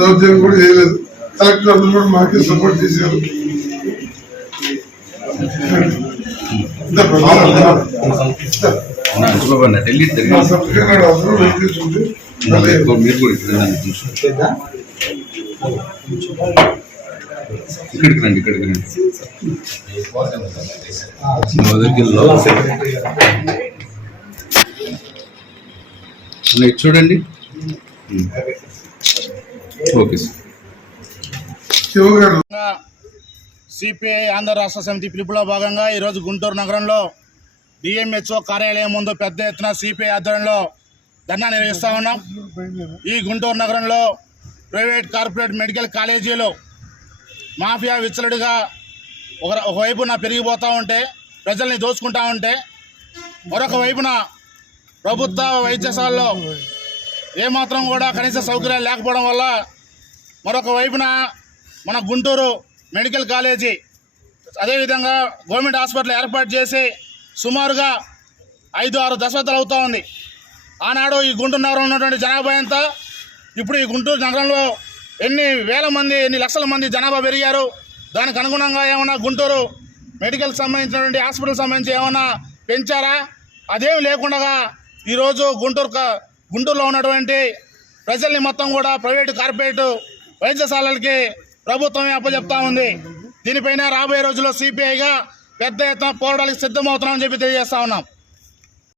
దౌర్జన్యం కూడా చేయలేదు. కలెక్టర్ అందరూ కూడా మాకే సపోర్ట్ చేశారు. ఇక్కడికి రండి, ఇక్కడికి రండి. చూడండి. Okay sir. సిపిఐ ఆంధ్ర రాష్ట్ర సమితి పిలుపులో భాగంగా ఈరోజు గుంటూరు నగరంలో డిఎంహెచ్ఓ కార్యాలయం ముందు పెద్ద ఎత్తున సిపిఐ ఆధ్వర్యంలో ధర్నా నిర్వహిస్తూ ఉన్నాం. ఈ గుంటూరు నగరంలో ప్రైవేట్ కార్పొరేట్ మెడికల్ కాలేజీలు మాఫియా విచ్చలడిగా ఒకవైపున పెరిగిపోతూ ఉంటే, ప్రజల్ని దోచుకుంటూ ఉంటే, మరొక వైపున ప్రభుత్వ వైద్యశాలలో ఏమాత్రం కూడా కనీస సౌకర్యాలు లేకపోవడం వల్ల మరొక వైపున మన గుంటూరు మెడికల్ కాలేజీ అదేవిధంగా గవర్నమెంట్ హాస్పిటల్ ఏర్పాటు చేసి సుమారుగా 5-6 దశాబ్దాలు అవుతూ ఉంది. ఆనాడు ఈ గుంటూరు నగరంలో ఉన్నటువంటి జనాభా ఎంత, ఇప్పుడు ఈ గుంటూరు నగరంలో ఎన్ని వేల మంది, ఎన్ని లక్షల మంది జనాభా పెరిగారు. దానికి అనుగుణంగా ఏమన్నా గుంటూరు మెడికల్ సంబంధించినటువంటి హాస్పిటల్ సంబంధించి ఏమన్నా పెంచారా? అదేమి లేకుండా ఈరోజు గుంటూరులో ఉన్నటువంటి ప్రజల్ని మొత్తం కూడా ప్రైవేటు కార్పొరేటు వైద్యశాలలకి ప్రభుత్వమే అప్పచెప్తా ఉంది. దీనిపైన రాబోయే రోజుల్లో సిపిఐగా పెద్ద ఎత్తున పోరాటానికి సిద్ధమవుతున్నామని చెప్పి తెలియజేస్తా ఉన్నాం.